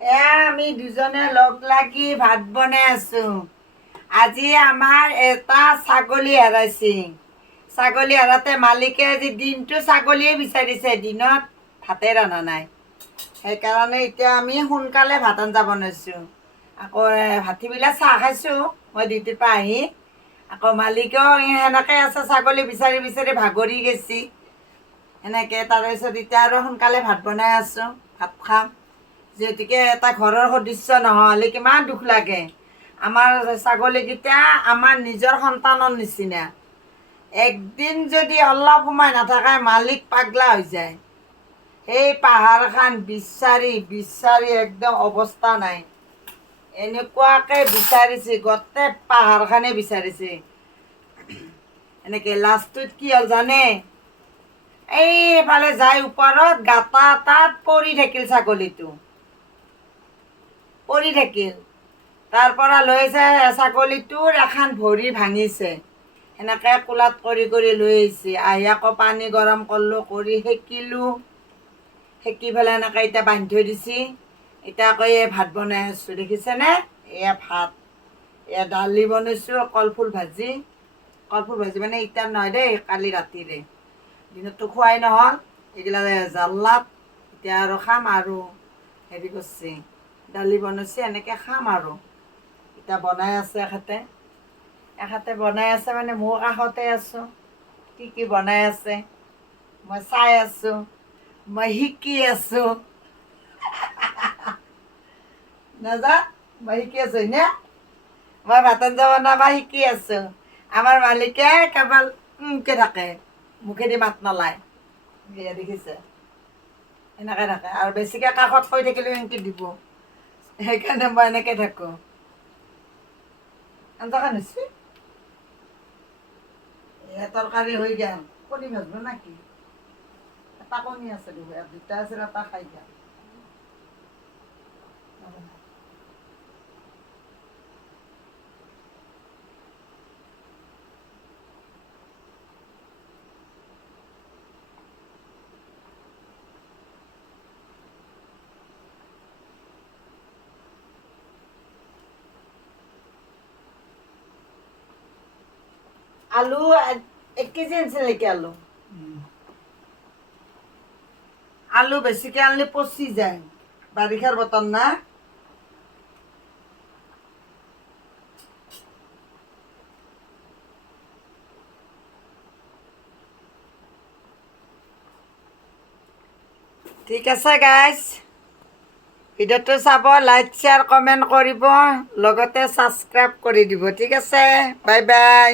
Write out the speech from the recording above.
আমি দুজনে লগ লাগি ভাত বনাই আছো। আজি আমাৰ এটা ছাগলী হেৰাইছে। ছাগলী হেৰাতে মালিকে আজি দিনটো ছাগলীয়ে বিচাৰিছে, দিনত ভাতে ৰন্ধা নাই। সেইকাৰণে এতিয়া আমি সোনকালে ভাত আঞ্জা বনাইছোঁ। আকৌ ভাটিবিলাক চাহ খাইছোঁ মই ডিউটিৰ পৰা আহি। আকৌ মালিকেও সেনেকৈ আছে, ছাগলী বিচাৰি বিচাৰি ভাগৰি গেছি। এনেকৈ তাৰপিছত এতিয়া আৰু সোনকালে ভাত বনাই আছোঁ, ভাত খাম। যিহেতুকে এটা ঘৰৰ সদস্য নহ'লে কিমান দুখ লাগে। আমাৰ ছাগলীকেইটা আমাৰ নিজৰ সন্তানৰ নিচিনা। একদিন যদি অলপ সময় নাথাকে মালিক পাগলা হৈ যায়। সেই পাহাৰখন বিচাৰি বিচাৰি একদম অৱস্থা নাই। এনেকুৱাকৈ বিচাৰিছে, গোটেই পাহাৰখনে বিচাৰিছে। এনেকৈ লাষ্টটোত কি হ'ল জানে? এইফালে যাই ওপৰত গাঁতা এটাত পৰি থাকিল ছাগলীটো, পৰি থাকিল। তাৰ পৰা লৈছে ছাগলীটোৰ এখন ভৰি ভাঙিছে। সেনেকৈ কোলাত কৰি কৰি লৈ আহিছে। আহি আকৌ পানী গৰম কৰিলোঁ, কৰি সেকিলোঁ। সেকি পেলাই এনেকৈ এতিয়া বান্ধি থৈ দিছে। এতিয়া আকৌ এই ভাত বনাই আছোঁ, দেখিছেনে? এয়া ভাত, এয়া দালি বনাইছোঁ, কলফুল ভাজি। কলফুল ভাজি মানে এতিয়া নহয় দেই, কালি ৰাতিৰে। দিনততো খোৱাই নহ'ল, এইগিলা জাল্লাত এতিয়া আৰু খাম। আৰু হেৰি কৰিছে, দালি বনাইছে, এনেকৈ খাম আৰু। এতিয়া বনাই আছে এখেতে বনাই আছে মানে মোৰ কাষতে আছোঁ। কি কি বনাই আছে মই চাই আছোঁ, মই শিকি আছোঁ। নাজা মই শিকি আছোঁ নে? মই ভাত আঞ্জা বনাব শিকি আছোঁ। আমাৰ মালিকে কেৱল কে থাকে, মুখেদি মাত নলায়। সেয়া দেখিছে, এনেকৈ থাকে। আৰু বেছিকৈ কাষত কৈ থাকিলেও এনেকৈ দিব। সেইকাৰণে মই এনেকৈ থাকোঁ। আঞ্জাখন হৈছে, তৰকাৰী হৈ গ'ল। কণী ভাজব নেকি? এটা কণী আছে, দুটা আছিল, এটা খাই গ'ল। আলু 1 কেজি আনিছে নেকি? আলু বেছিকৈ আনিলে পচি যায়, বাৰিষাৰ বতৰ না। ঠিক আছে গাইজ, ভিডিঅ'টো চাব, লাইক শ্বেয়াৰ কমেণ্ট কৰিব, লগতে ছাবস্ক্ৰাইব কৰি দিব। ঠিক আছে, বাই বাই।